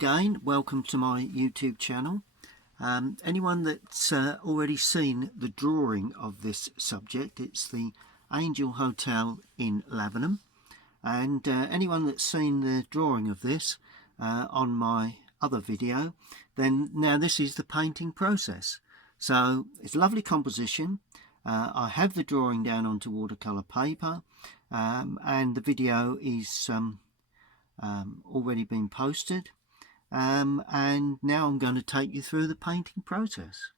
again, welcome to my YouTube channel. Anyone that's already seen the drawing of this subject, it's the Angel Hotel in Lavenham, and anyone that's seen the drawing of this on my other video, then now this is the painting process. So it's lovely composition. I have the drawing down onto watercolor paper, and the video is already been posted. And now I'm going to take you through the painting process.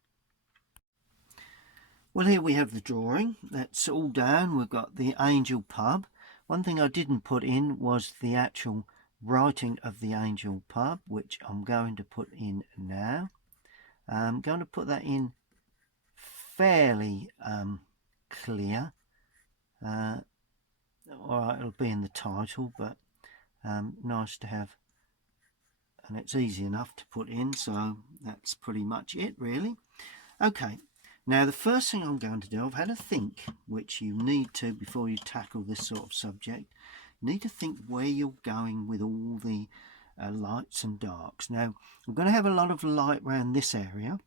Well, here we have the drawing. That's all down. We've got the Angel pub. One thing I didn't put in was the actual writing of the Angel pub, which I'm going to put in now. I'm going to put that in fairly clear. Alright, it'll be in the title, but nice to have, and it's easy enough to put in, so that's pretty much it really. Okay, now the first thing I'm going to do, I've had a think, which you need to before you tackle this sort of subject. You need to think where you're going with all the lights and darks. Now I'm going to have a lot of light around this area,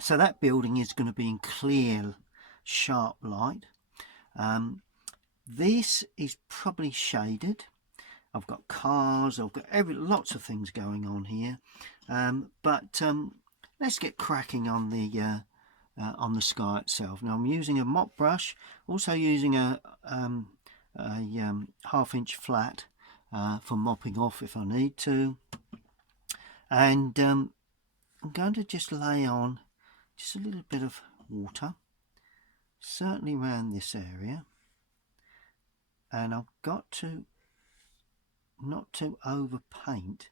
so that building is going to be in clear sharp light. This is probably shaded. I've got cars, I've got lots of things going on here, but let's get cracking on the sky itself. Now I'm using a mop brush, also using a half-inch flat for mopping off if I need to, and I'm going to just lay on just a little bit of water, certainly around this area, and I've got to not to overpaint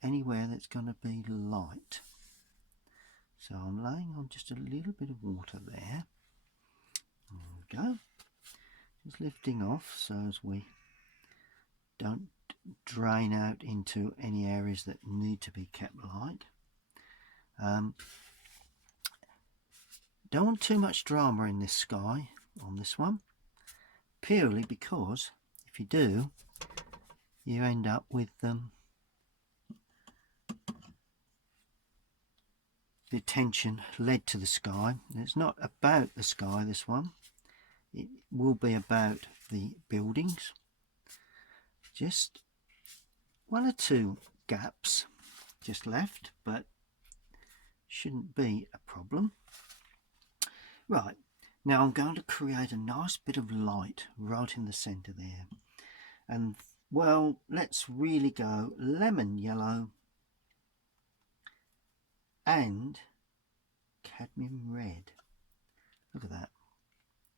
anywhere that's going to be light. So I'm laying on just a little bit of water there. There we go. Just lifting off so as we don't drain out into any areas that need to be kept light. Don't want too much drama in this sky on this one, purely because if you do, you end up with the attention led to the sky. And it's not about the sky, this one. It will be about the buildings. Just one or two gaps just left, but shouldn't be a problem. Right, now I'm going to create a nice bit of light right in the centre there. And well, let's really go lemon yellow and cadmium red. Look at that.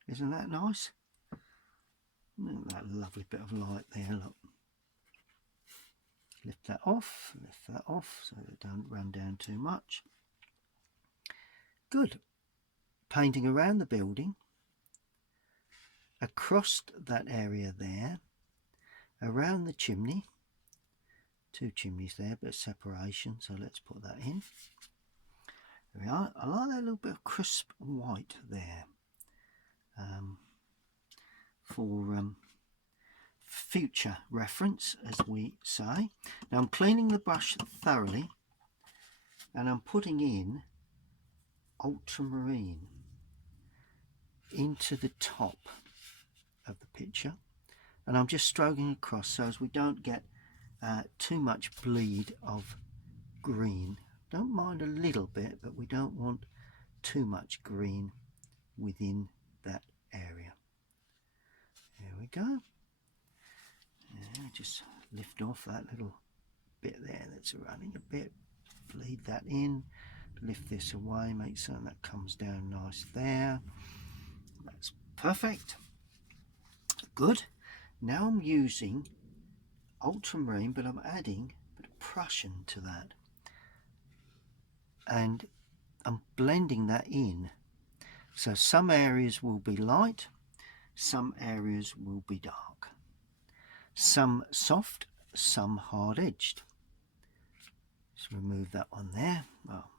Isn't that nice? Look at that lovely bit of light there, look. Lift that off so it don't run down too much. Good. Painting around the building, across that area there, around the chimney, two chimneys there, but separation, so let's put that in. There we are. I like that little bit of crisp white there, for future reference, as we say. Now I'm cleaning the brush thoroughly, and I'm putting in ultramarine into the top of the picture, and I'm just stroking across so as we don't get too much bleed of green. Don't mind a little bit, but we don't want too much green within that area. There we go. Just lift off that little bit there that's running a bit, bleed that in, lift this away, make sure that comes down nice there. That's perfect. Good. Now I'm using ultramarine, but I'm adding a bit of Prussian to that, and I'm blending that in. So some areas will be light, some areas will be dark, some soft, some hard edged. Just remove that one there. Well,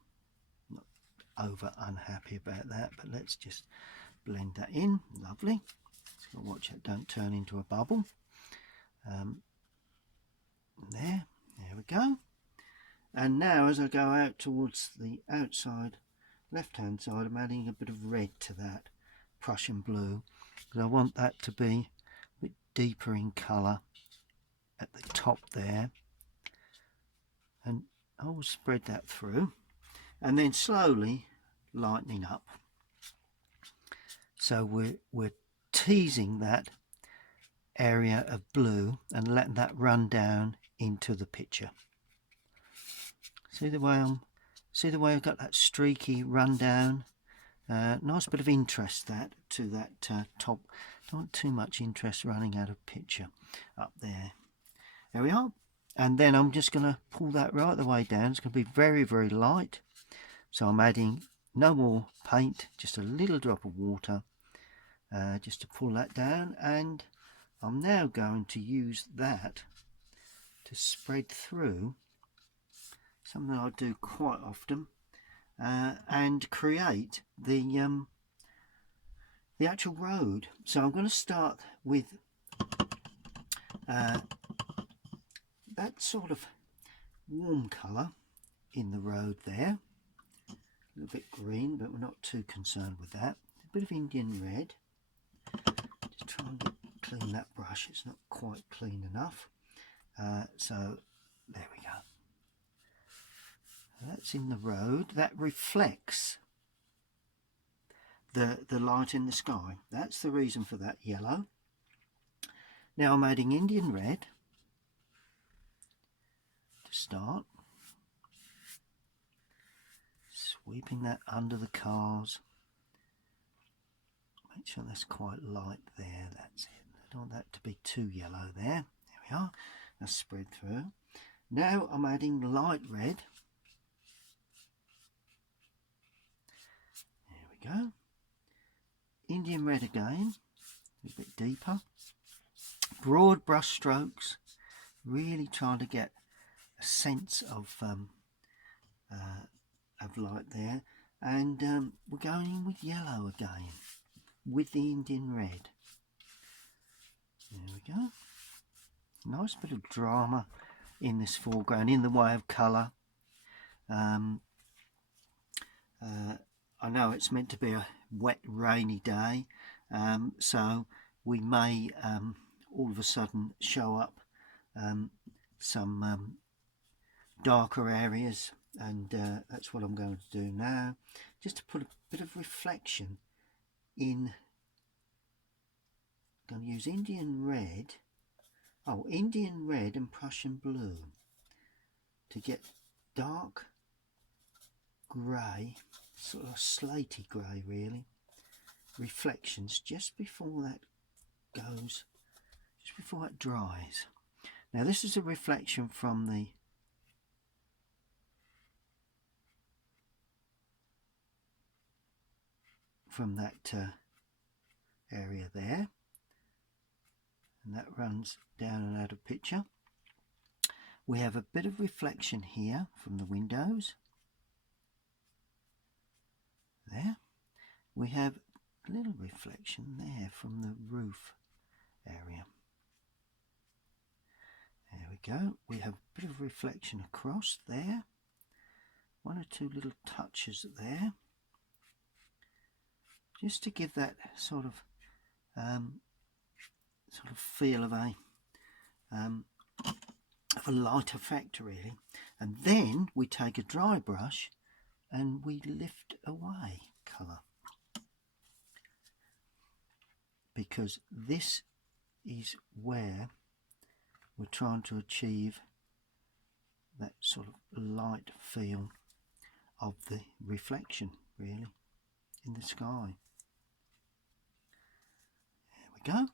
not over unhappy about that, but let's just blend that in. Lovely. Just watch it don't turn into a bubble. There, There we go. And now as I go out towards the outside left hand side, I'm adding a bit of red to that Prussian blue, because I want that to be a bit deeper in colour at the top there. And I will spread that through and then slowly lightening up. So we're teasing that area of blue and letting that run down into the picture. See the way I've got that streaky run down. Nice bit of interest to that top. Don't want too much interest running out of picture up there. There we are. And then I'm just going to pull that right the way down. It's going to be very, very light. So I'm adding no more paint, just a little drop of water, just to pull that down. And I'm now going to use that to spread through, something I do quite often, and create the actual road. So I'm going to start with that sort of warm colour in the road there. A little bit green, but we're not too concerned with that. A bit of Indian red. Just try and clean that brush. It's not quite clean enough. So there we go. That's in the road. That reflects the light in the sky. That's the reason for that yellow. Now I'm adding Indian red to start. Sweeping that under the cars. Make sure that's quite light there. That's it. I don't want that to be too yellow there. There we are. That's spread through. Now I'm adding light red. There we go. Indian red again. A bit deeper. Broad brush strokes. Really trying to get a sense of light there. And we're going in with yellow again, with the Indian red. There we go. Nice bit of drama in this foreground in the way of colour. I know it's meant to be a wet, rainy day, so we may all of a sudden show up some darker areas, and that's what I'm going to do now, just to put a bit of reflection in. I'm going to use Indian red and Prussian blue to get dark grey, sort of slaty grey really, reflections just before that dries. Now this is a reflection from that area there, and that runs down and out of picture. We have a bit of reflection here from the windows there. We have a little reflection there from the roof area. There we go. We have a bit of reflection across there. One or two little touches there, just to give that sort of feel of a light effect really. And then we take a dry brush and we lift away colour, because this is where we're trying to achieve that sort of light feel of the reflection really in the sky. There we go.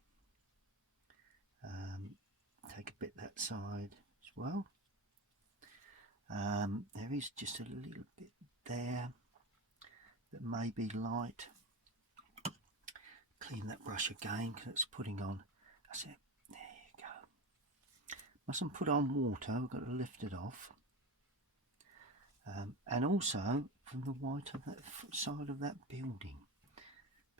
Take a bit that side as well. There is just a little bit there that may be light. Clean that brush again because it's putting on. That's it. There you go. Mustn't put on water. We've got to lift it off. And also from the white of that side of that building,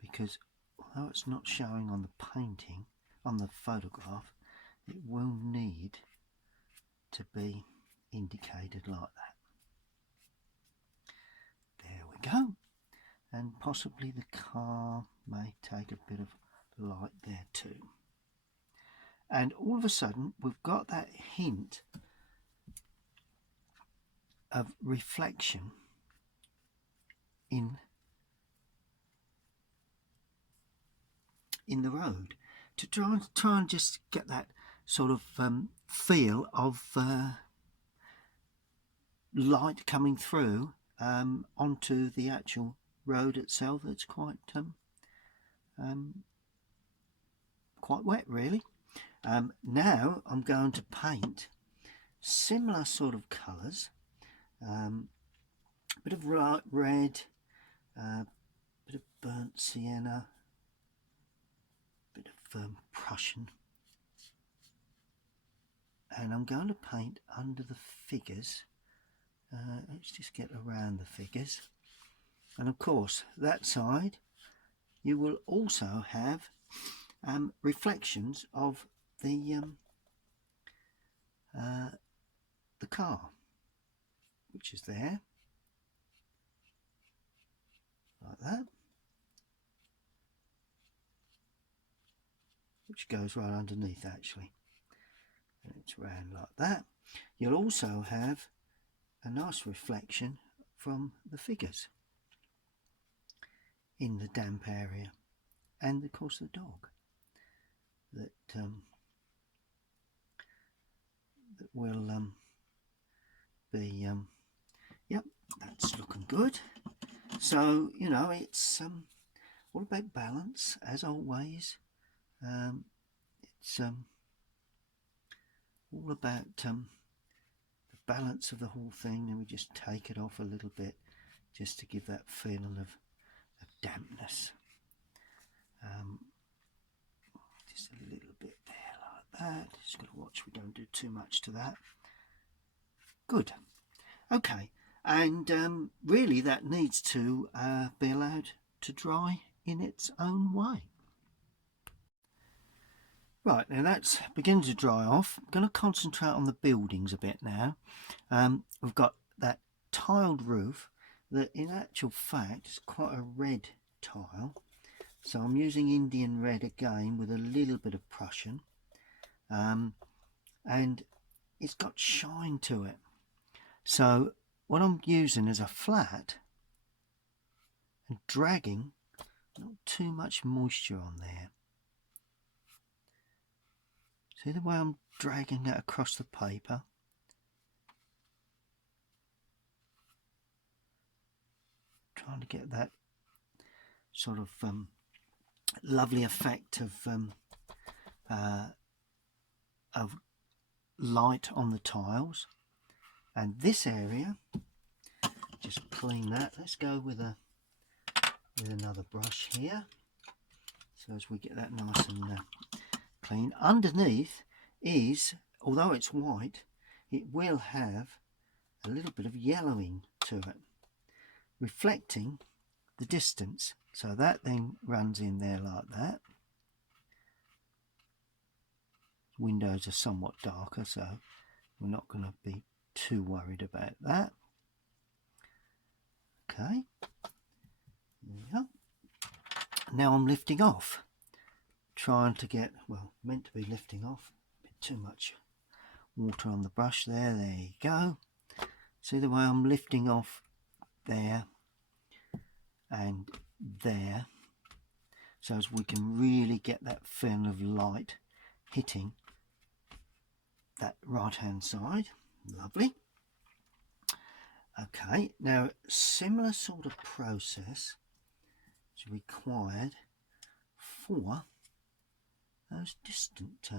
because although it's not showing on the painting, on the photograph, it will need to be indicated like that. There we go. And possibly the car may take a bit of light there too. And all of a sudden we've got that hint of reflection in the road, to try and just get that sort of feel of light coming through onto the actual road itself. It's quite wet really. Now I'm going to paint similar sort of colours, bit of red, bit of burnt sienna, bit of Prussian, and I'm going to paint under the figures. Let's just get around the figures, and of course that side you will also have reflections of the car, which is there like that, which goes right underneath actually, and it's round like that. You'll also have a nice reflection from the figures in the damp area, and of course the dog that will be yep, that's looking good. So you know, it's all about balance as always. It's all about the balance of the whole thing, and we just take it off a little bit just to give that feeling of dampness. Just a little bit there like that. Just got to watch we don't do too much to that. Good. Okay, and really that needs to be allowed to dry in its own way. Right, now that's beginning to dry off. I'm going to concentrate on the buildings a bit now. We've got that tiled roof that in actual fact is quite a red tile. So I'm using Indian red again with a little bit of Prussian. And it's got shine to it. So what I'm using is a flat and dragging not too much moisture on there. See the way I'm dragging that across the paper? Trying to get that sort of lovely effect of light on the tiles. And this area, just clean that. Let's go with another brush here, so as we get that nice and clean. Underneath is, although it's white, it will have a little bit of yellowing to it, reflecting the distance. So that then runs in there like that. Windows are somewhat darker, so we're not going to be too worried about that. Okay, yeah. Now I'm lifting off, trying to get, well, meant to be lifting off, a bit too much water on the brush there. There you go. See the way I'm lifting off there and there, so as we can really get that film of light hitting that right hand side. Lovely. Okay, now similar sort of process is required for those distant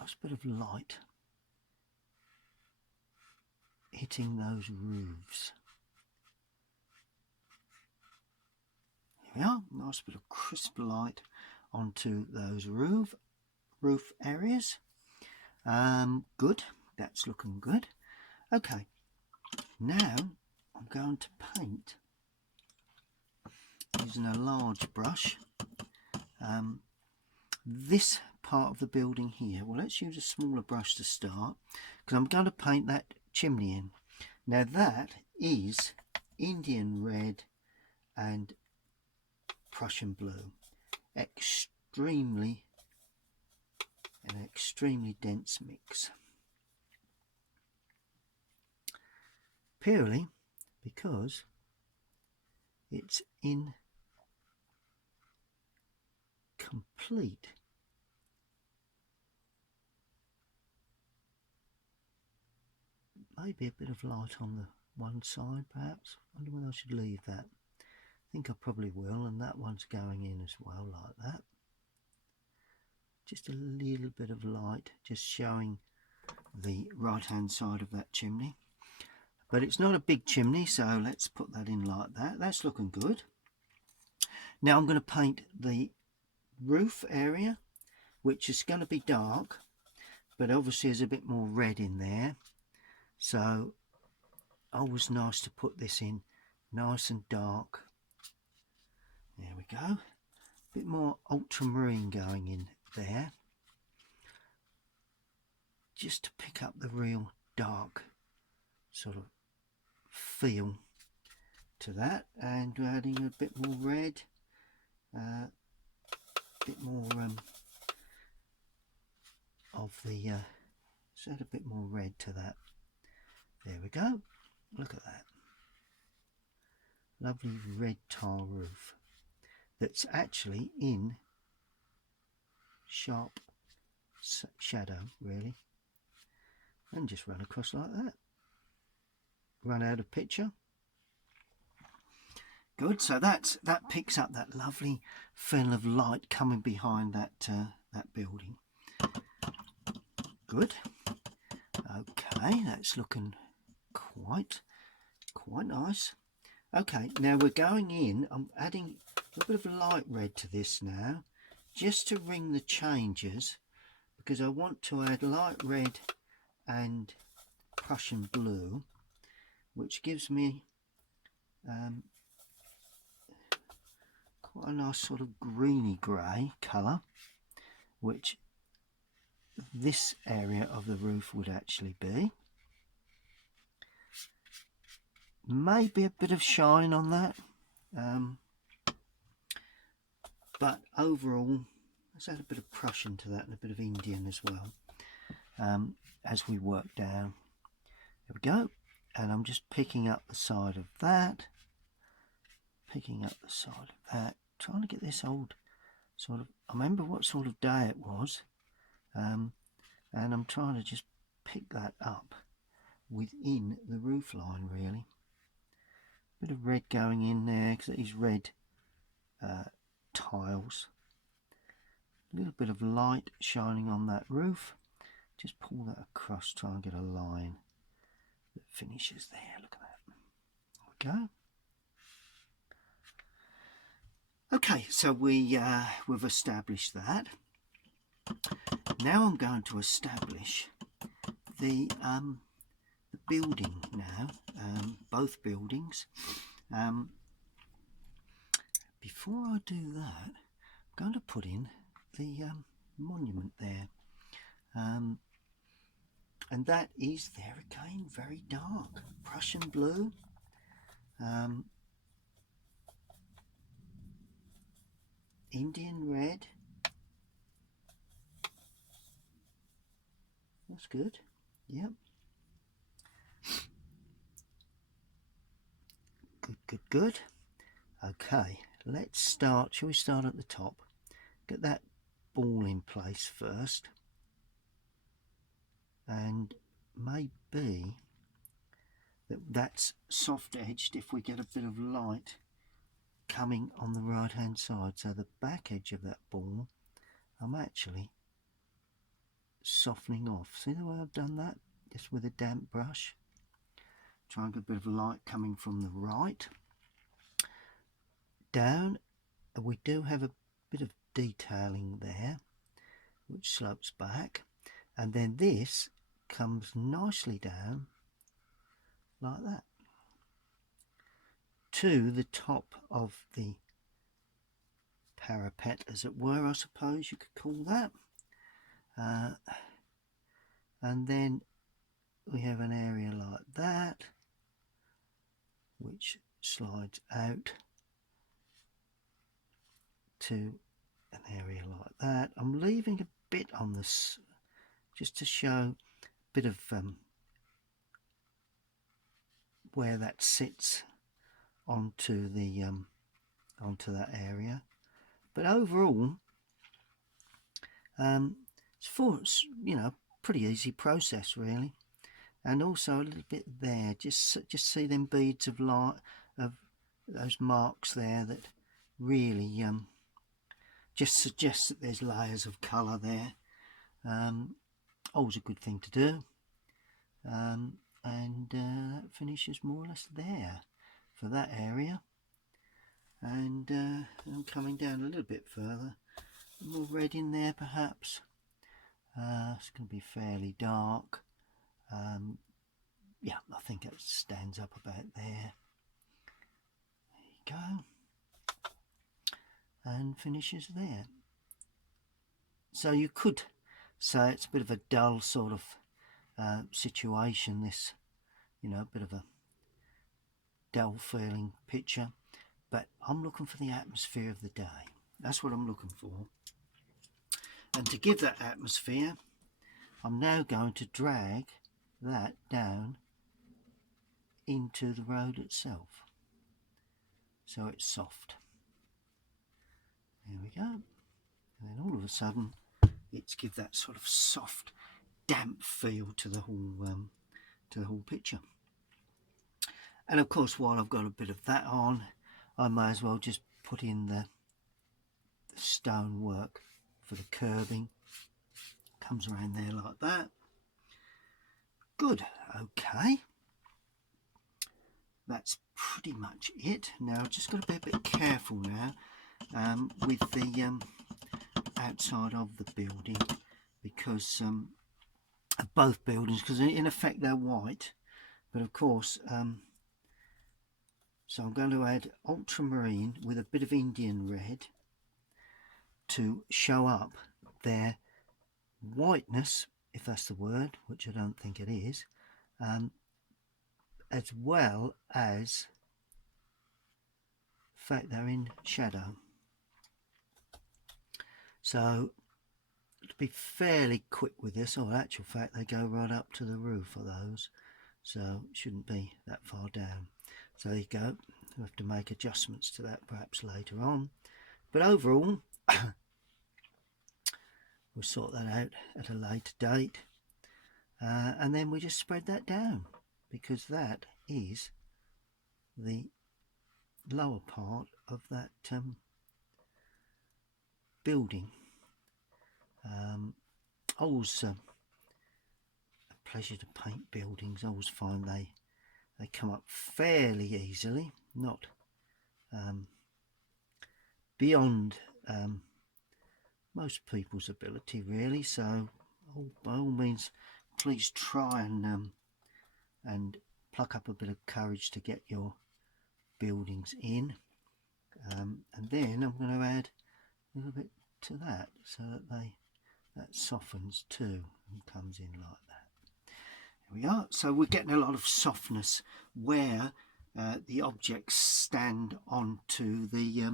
nice bit of light hitting those roofs. Here we are, nice bit of crisp light onto those roof areas. Good, that's looking good. Okay, now I'm going to paint using a large brush. This part of the building here, well, let's use a smaller brush to start, because I'm going to paint that chimney in. Now that is Indian red and Prussian blue, extremely dense mix, purely because it's in complete maybe a bit of light on the one side, perhaps. I wonder whether I should leave that. I think I probably will, and that one's going in as well, like that. Just a little bit of light, just showing the right hand side of that chimney. But it's not a big chimney, so let's put that in like that. That's looking good. Now I'm going to paint the roof area, which is going to be dark, but obviously there's a bit more red in there. So always nice to put this in nice and dark. There we go. A bit more ultramarine going in there, just to pick up the real dark sort of feel to that. And we're adding a bit more red, a bit more of the let's add a bit more red to that. There we go. Look at that lovely red tile roof that's actually in sharp shadow, really. And just run across like that. Run out of picture. Good. So that picks up that lovely film of light coming behind that that building. Good. Okay, that's looking quite nice. Okay, now we're going in. I'm adding a bit of light red to this now, just to ring the changes, because I want to add light red and Prussian blue, which gives me quite a nice sort of greeny grey colour, which this area of the roof would actually be. Maybe a bit of shine on that, but overall let's add a bit of Prussian to that and a bit of Indian as well, as we work down. There we go. And I'm just picking up the side of that, trying to get this old sort of, I remember what sort of day it was, and I'm trying to just pick that up within the roof line, really. Bit of red going in there because these red tiles. A little bit of light shining on that roof. Just pull that across, try and get a line that finishes there. Look at that. There we go. Okay, so we've established that. Now I'm going to establish the building now, both buildings. Before I do that, I'm going to put in the monument there, and that is there again, very dark Prussian blue, Indian red. That's good. Yep. Good. Okay, let's start. Shall we start at the top? Get that ball in place first, and maybe that's soft edged if we get a bit of light coming on the right hand side. So the back edge of that ball I'm actually softening off. See the way I've done that? Just with a damp brush. Try and get a bit of light coming from the right down. We do have a bit of detailing there which slopes back, and then this comes nicely down like that to the top of the parapet, as it were, I suppose you could call that. And then we have an area like that, which slides out to an area like that. I'm leaving a bit on this just to show a bit of where that sits onto the onto that area. But overall, it's you know, pretty easy process really. And also a little bit there, just see them beads of light, of those marks there, that really just suggests that there's layers of colour there. Always a good thing to do. And that finishes more or less there for that area. And I'm coming down a little bit further, more red in there perhaps. It's going to be fairly dark. Yeah, I think it stands up about there. There you go. And finishes there. So you could say it's a bit of a dull sort of situation, this, you know, a bit of a dull feeling picture, but I'm looking for the atmosphere of the day. That's what I'm looking for. And to give that atmosphere, I'm now going to drag that down into the road itself, so it's soft. There we go. And then all of a sudden it's give that sort of soft, damp feel to the whole picture. And of course, while I've got a bit of that on, I may as well just put in the stone work for the curbing. Comes around there like that. Good. Okay, that's pretty much it. Now I've just got to be a bit careful now with the outside of the building, because both buildings, because in effect they're white, but of course so I'm going to add ultramarine with a bit of Indian red to show up their whiteness, if that's the word, which I don't think it is, as well as the fact they're in shadow. So to be fairly quick with this, or in actual fact they go right up to the roof of those, so it shouldn't be that far down. So there you go. We'll have to make adjustments to that perhaps later on, but overall we'll sort that out at a later date, and then we just spread that down, because that is the lower part of that building. Always a pleasure to paint buildings. I always find they come up fairly easily, not beyond most people's ability really. So by all means, please try and pluck up a bit of courage to get your buildings in. And then I'm going to add a little bit to that, so that that softens too and comes in like that. There we are. So we're getting a lot of softness where the objects stand onto the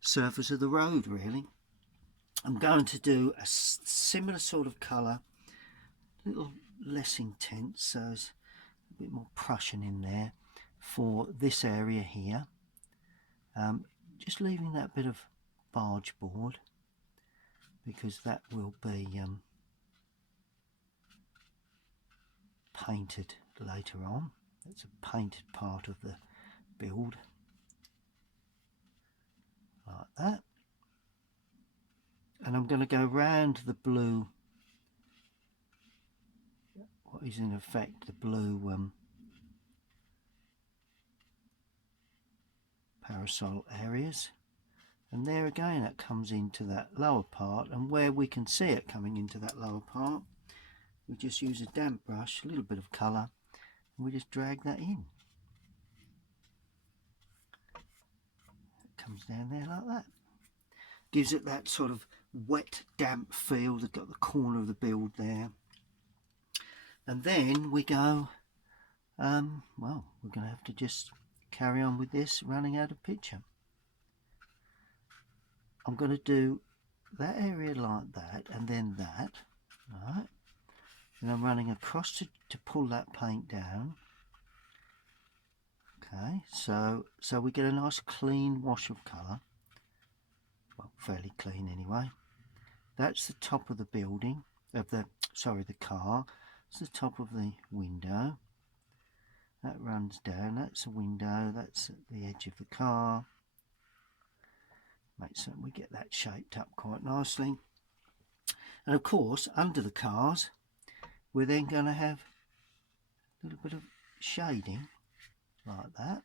surface of the road really. I'm going to do a similar sort of colour, a little less intense, so there's a bit more Prussian in there for this area here. Just leaving that bit of barge board, because that will be painted later on. That's a painted part of the build, like that. And I'm going to go round the blue, what is in effect the blue parasol areas, and there again that comes into that lower part, and where we can see it coming into that lower part, we just use a damp brush, a little bit of colour, and we just drag that in. It comes down there like that. gives it that sort of wet, damp feel. They've got the corner of the build there. And then we go, well, we're going to have to just carry on with this, running out of picture. I'm going to do that area like that, and then that, right? And I'm running across to pull that paint down. Okay, so we get a nice clean wash of colour. Well, fairly clean anyway. That's the top of the building, of the car. It's the top of the window. That runs down. That's a window. That's at the edge of the car. Makes certain we get that shaped up quite nicely. And of course, under the cars, we're then going to have a little bit of shading like that.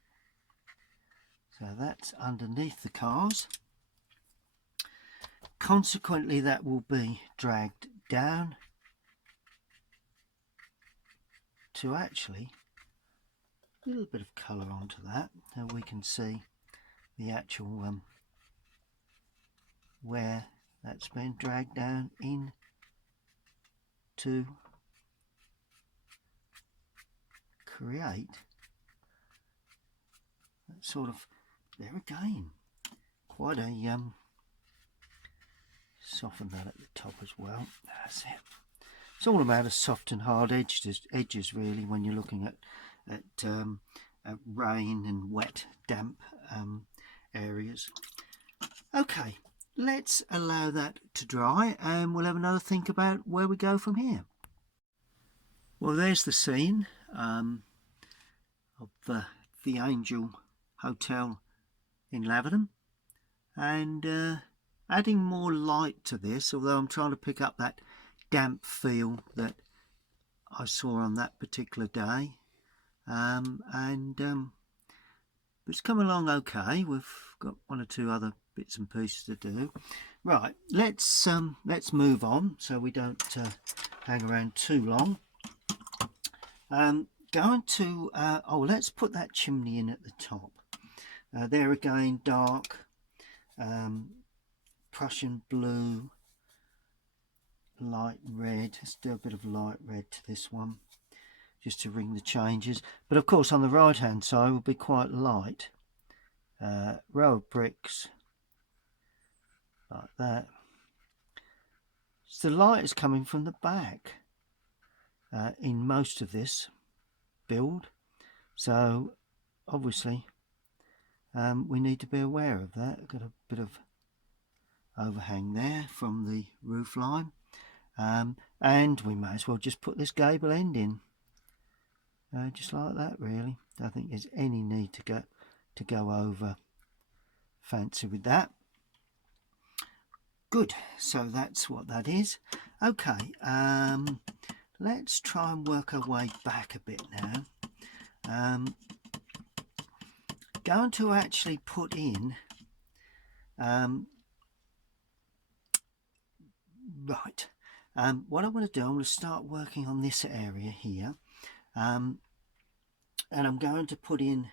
So that's underneath the cars. Consequently, that will be dragged down to actually a little bit of colour onto that, so we can see the actual where that's been dragged down in to create that sort of, there again, quite a soften that at the top as well. That's it. It's all about a soft and hard edges really, when you're looking at rain and wet, damp areas. Okay, let's allow that to dry, and we'll have another think about where we go from here. Well, there's the scene of the Angel Hotel in Lavenham, and adding more light to this, although I'm trying to pick up that damp feel that I saw on that particular day, it's come along okay. We've got one or two other bits and pieces to do. Right, let's move on so we don't hang around too long. Going to let's put that chimney in at the top. There again, dark Prussian blue, light red. Let's do a bit of light red to this one, just to ring the changes. But of course on the right hand side will be quite light. Row of bricks like that. So the light is coming from the back in most of this build, so obviously we need to be aware of that. I've got a bit of overhang there from the roof line, and we may as well just put this gable end in, just like that really. Don't think there's any need to go over fancy with that. Good, so that's what that is. Okay, let's try and work our way back a bit now. Going to actually put in right, what I want to do, I'm going to start working on this area here, and I'm going to put in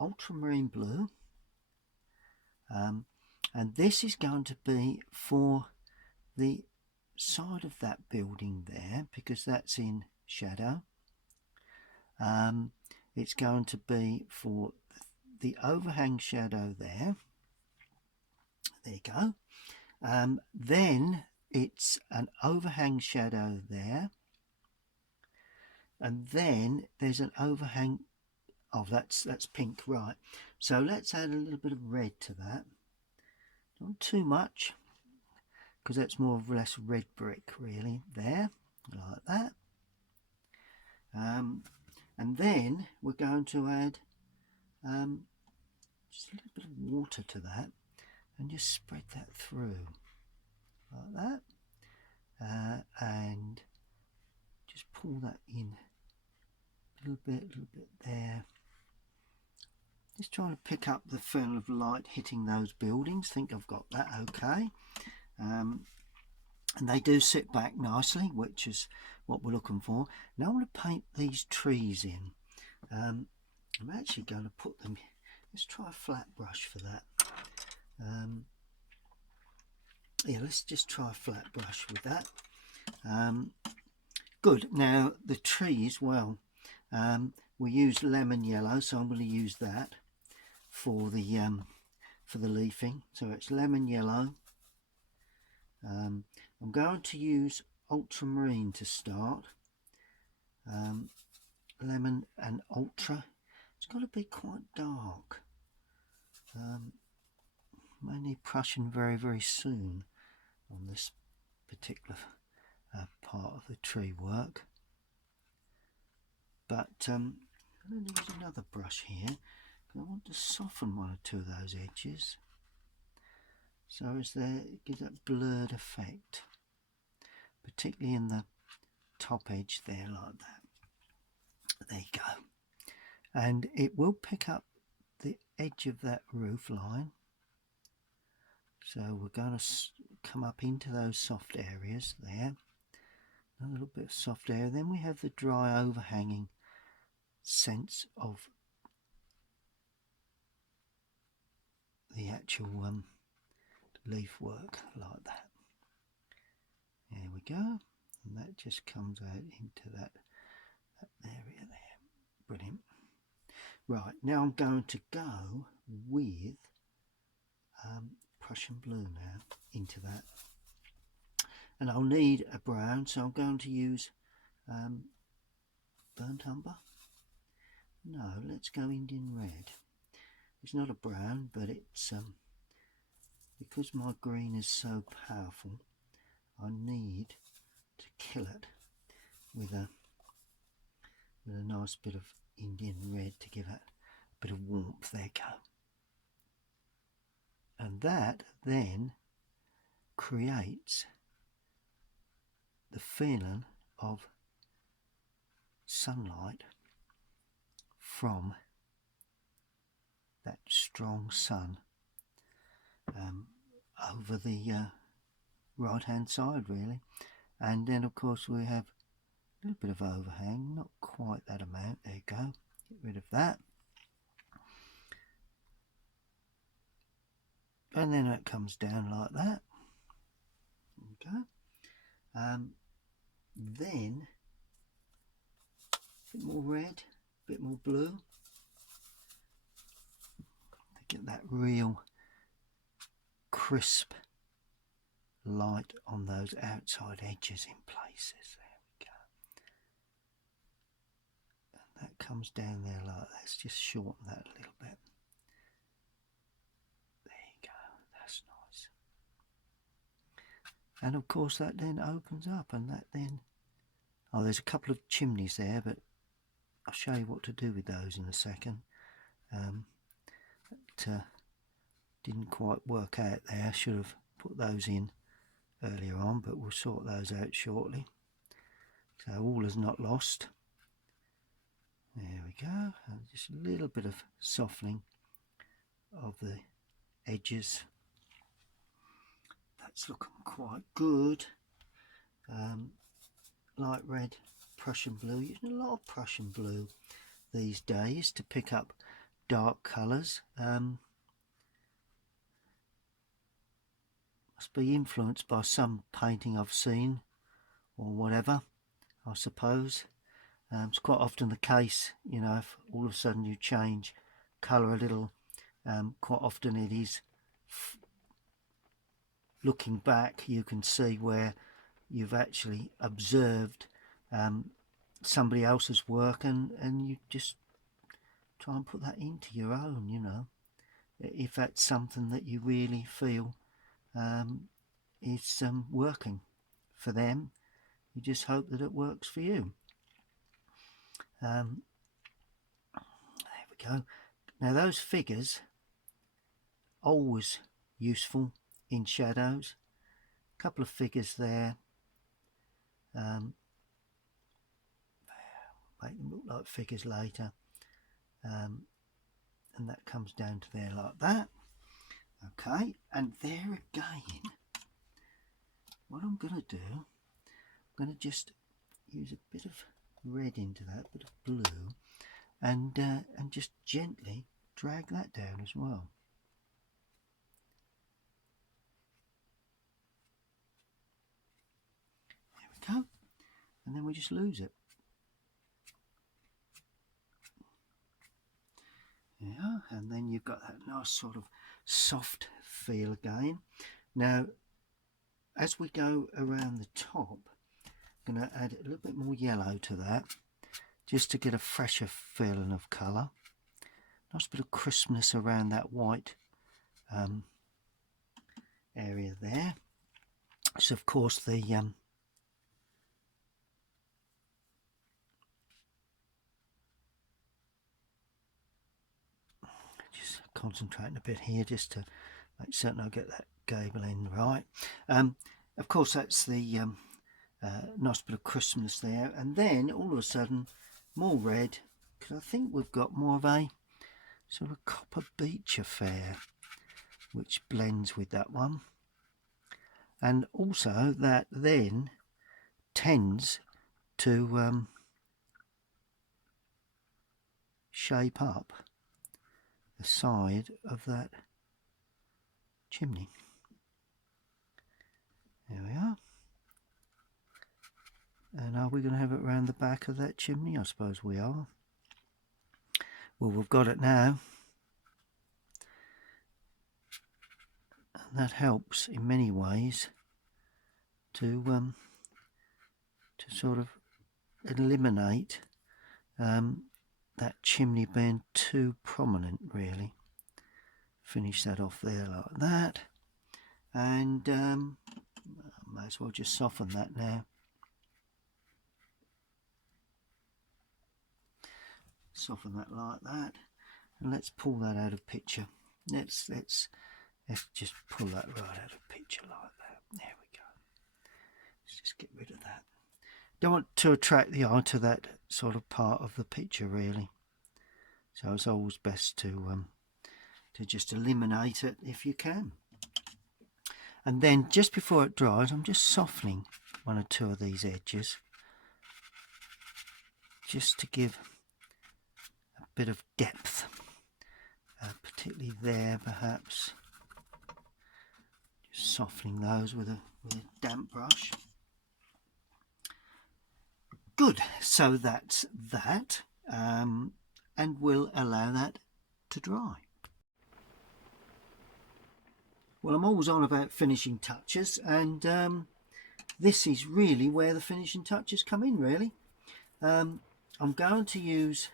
ultramarine blue, and this is going to be for the side of that building there, because that's in shadow. It's going to be for the overhang shadow there. There you go. Then it's an overhang shadow there, and then there's an overhang. Oh, that's pink, right? So let's add a little bit of red to that. Not too much, because that's more or less red brick really. There, like that. And then we're going to add just a little bit of water to that, and just spread that through like that, and just pull that in a little bit there. Just trying to pick up the feel of light hitting those buildings. Think I've got that okay. And they do sit back nicely, which is what we're looking for. Now I want to paint these trees in. I'm actually going to put them, let's try a flat brush for that. Yeah, let's just try a flat brush with that. Good. Now the trees, well, we use lemon yellow, so I'm going to use that for the leafing. So it's lemon yellow. I'm going to use ultramarine to start. Lemon and ultra. It's got to be quite dark. May need brushing very, very soon on this particular part of the tree work. But I'm going to use another brush here because I want to soften one or two of those edges. So as there, it gives that blurred effect, particularly in the top edge there, like that. There you go. And it will pick up the edge of that roof line. So we're going to come up into those soft areas there. A little bit of soft area. Then we have the dry overhanging sense of the actual leaf work, like that. There we go. And that just comes out into that area there. Brilliant. Right, now I'm going to go with Prussian blue now into that. And I'll need a brown, so I'm going to use burnt umber. No, let's go Indian red. It's not a brown, but it's because my green is so powerful, I need to kill it with a nice bit of Indian red to give it a bit of warmth. There you go. And that then creates the feeling of sunlight from that strong sun over the right hand side, really. And then of course we have a little bit of overhang, not quite that amount. There you go. Get rid of that. And then it comes down like that. Okay. Then a bit more red, a bit more blue to get that real crisp light on those outside edges in places. There we go. And that comes down there like that. Let's just shorten that a little bit. There you go. That's nice. And of course that then opens up, and that then, oh, there's a couple of chimneys there, but I'll show you what to do with those in a second. Didn't quite work out there. I should have put those in earlier on, but we'll sort those out shortly. So all is not lost. There we go. And just a little bit of softening of the edges. That's looking quite good. Light red, Prussian blue. Using a lot of Prussian blue these days to pick up dark colours. Must be influenced by some painting I've seen or whatever, I suppose. It's quite often the case, you know, if all of a sudden you change colour a little, quite often it is looking back, you can see where you've actually observed somebody else's work, and you just try and put that into your own, you know, if that's something that you really feel is working for them. You just hope that it works for you. There we go. Now those figures, always useful in shadows. A couple of figures there. Make them look like figures later. And that comes down to there like that. Okay, and there again, what I'm going to do, I'm going to just use a bit of red into that, bit of blue, and just gently drag that down as well. There we go, and then we just lose it. Yeah, and then you've got that nice sort of soft feel again. Now, as we go around the top, I'm going to add a little bit more yellow to that, just to get a fresher feeling of colour. Nice bit of crispness around that white area there. So of course the just concentrating a bit here just to make certain I get that gable end right. Of course that's the nice bit of crispness there, and then all of a sudden more red, because I think we've got more of a sort of copper beech affair which blends with that one, and also that then tends to shape up the side of that chimney. There we are. And are we going to have it around the back of that chimney? I suppose we are. Well, we've got it now. And that helps in many ways to sort of eliminate that chimney being too prominent, really. Finish that off there like that. And I might as well just soften that now. Soften that like that, and let's pull that out of picture. Let's just pull that right out of picture like that. There we go. Let's just get rid of that. Don't want to attract the eye to that sort of part of the picture, really. So it's always best to just eliminate it if you can. And then just before it dries, I'm just softening one or two of these edges, just to give a bit of depth, particularly there perhaps. Just softening those with a damp brush. Good, so that's that, and we'll allow that to dry. Well, I'm always on about finishing touches, and this is really where the finishing touches come in, really. I'm going to use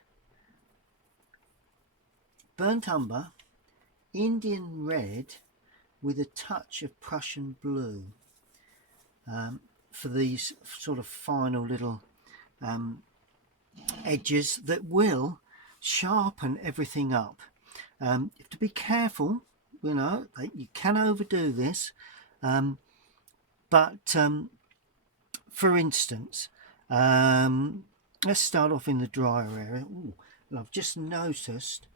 burnt umber, Indian red with a touch of Prussian blue for these sort of final little edges that will sharpen everything up. You have to be careful, you know, you can overdo this, but for instance, let's start off in the drier area. Ooh, and I've just noticed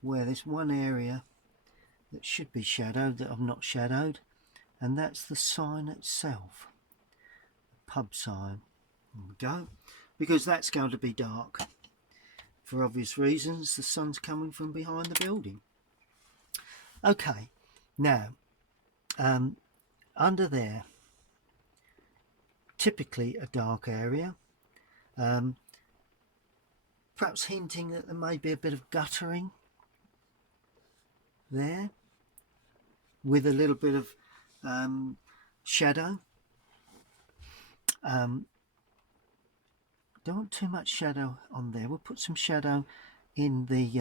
where there's one area that should be shadowed that I've not shadowed, and that's the sign itself, the pub sign. There we go, because that's going to be dark for obvious reasons. The sun's coming from behind the building. Okay, now under there, typically a dark area, perhaps hinting that there may be a bit of guttering there with a little bit of shadow. Don't want too much shadow on there. We'll put some shadow in the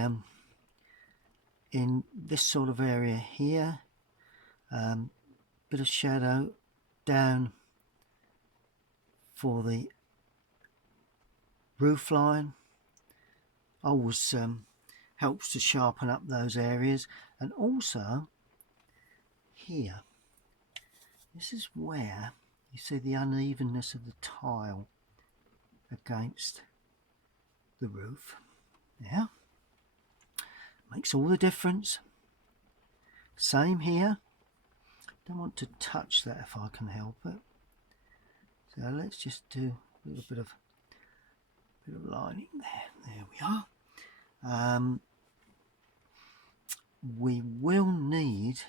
in this sort of area here, bit of shadow down for the roof line. Always helps to sharpen up those areas. And also here, this is where you see the unevenness of the tile against the roof. Yeah, makes all the difference. Same here. Don't want to touch that if I can help it. So let's just do a little bit of lining there. There we are. We will need,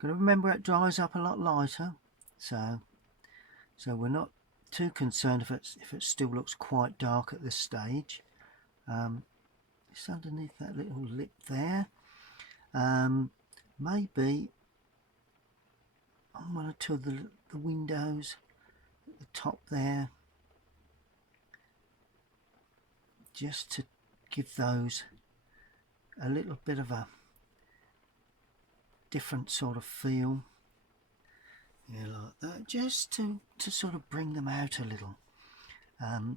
got to remember it dries up a lot lighter, so we're not too concerned if it still looks quite dark at this stage. It's underneath that little lip there. Maybe on one or two of the windows at the top there, just to give those a little bit of a different sort of feel. Yeah, like that, just to sort of bring them out a little. The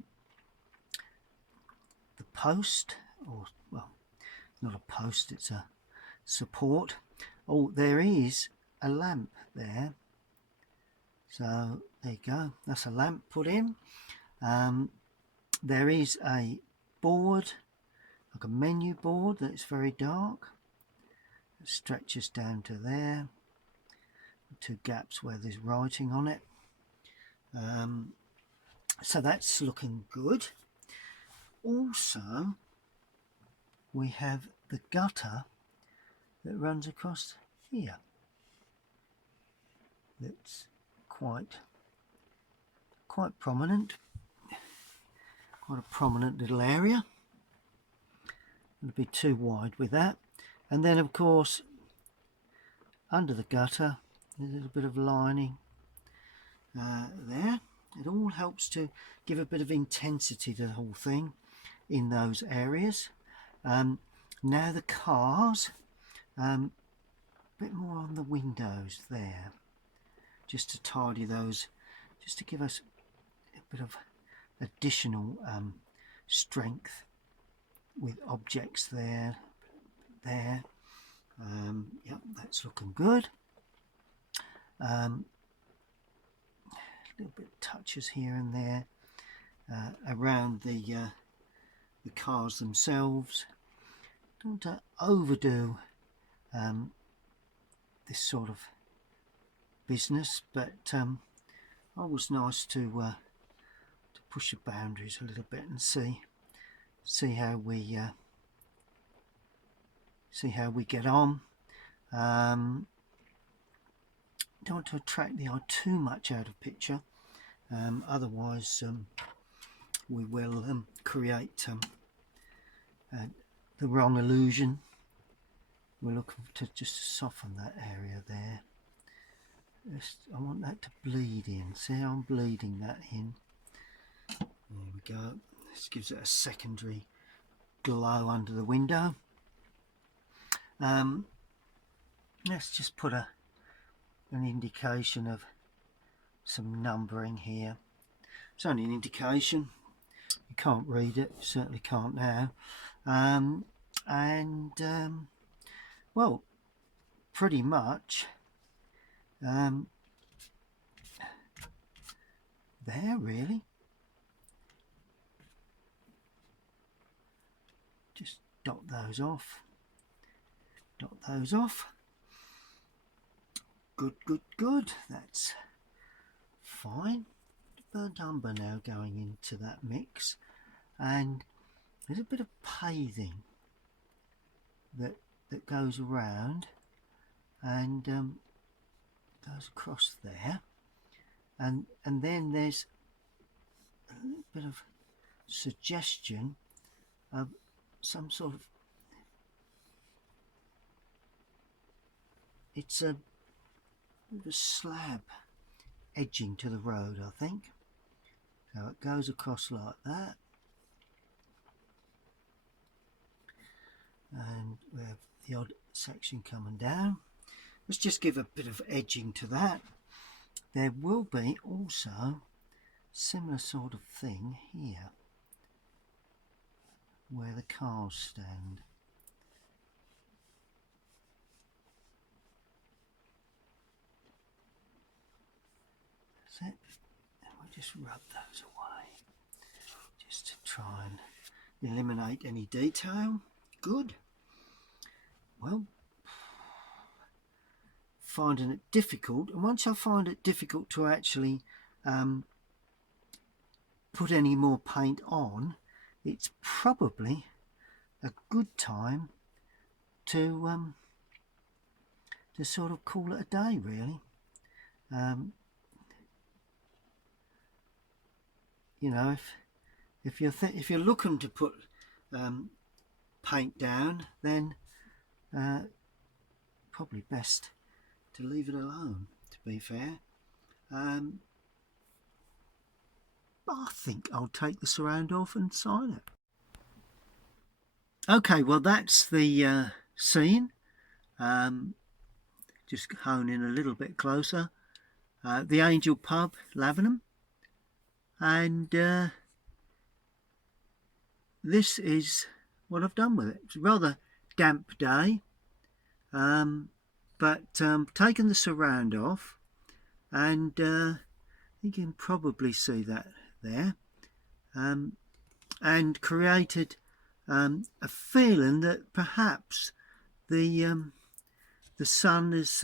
post, or well, not a post, it's a support. Oh, there is a lamp there, so there you go, that's a lamp put in. There is a board, like a menu board, that's very dark. It stretches down to there, 2 gaps where there's writing on it. So that's looking good. Also, we have the gutter that runs across here. That's quite prominent. Quite a prominent little area. It'll be too wide with that. And then, of course, under the gutter, there's a little bit of lining there. It all helps to give a bit of intensity to the whole thing in those areas. Now the cars, a bit more on the windows there, just to tidy those, just to give us a bit of additional strength with objects there. Yep, that's looking good. A little bit of touches here and there around the cars themselves. Don't want to overdo this sort of business, but always nice to push the boundaries a little bit and see how we get on. Don't want to attract the eye too much out of picture, otherwise we will create the wrong illusion. We're looking to just soften that area there. I want that to bleed in. See how I'm bleeding that in? There we go. This gives it a secondary glow under the window. Let's just put an indication of some numbering here. It's only an indication. You can't read it. You certainly can't now. Well, pretty much there really. Just dot those off. Good. That's fine. Burnt umber now going into that mix, and there's a bit of paving that goes around and goes across there, and then there's a little bit of suggestion of some sort of, it's a slab edging to the road, I think. So it goes across like that, and we have the odd section coming down. Let's just give a bit of edging to that. There will be also similar sort of thing here where the cars stand. That's it. And we'll just rub those away just to try and eliminate any detail. Good. Well, finding it difficult, and once I find it difficult to actually put any more paint on, it's probably a good time to sort of call it a day, really. You know, if you're looking to put paint down, then probably best to leave it alone, to be fair. I think I'll take the surround off and sign it. Okay, well that's the scene. Just hone in a little bit closer. The Angel Pub, Lavenham, and this is what I've done with it. It's a rather damp day, but taken the surround off, and you can probably see that there, and created a feeling that perhaps the sun is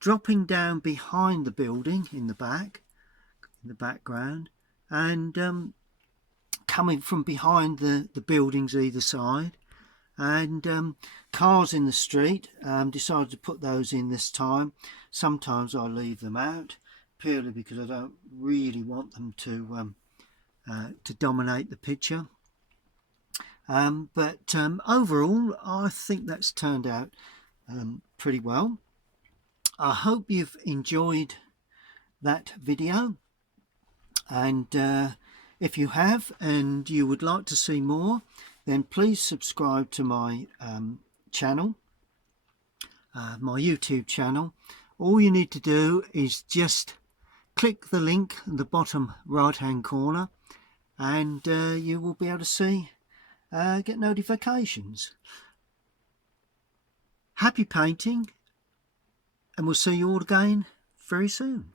dropping down behind the building in the background, and coming from behind the buildings either side, and cars in the street. Decided to put those in this time. Sometimes I leave them out purely because I don't really want them to dominate the picture. But overall, I think that's turned out pretty well. I hope you've enjoyed that video, and if you have and you would like to see more, then please subscribe to my channel, my YouTube channel. All you need to do is just click the link in the bottom right hand corner, and you will be able to see get notifications. Happy painting, and we'll see you all again very soon.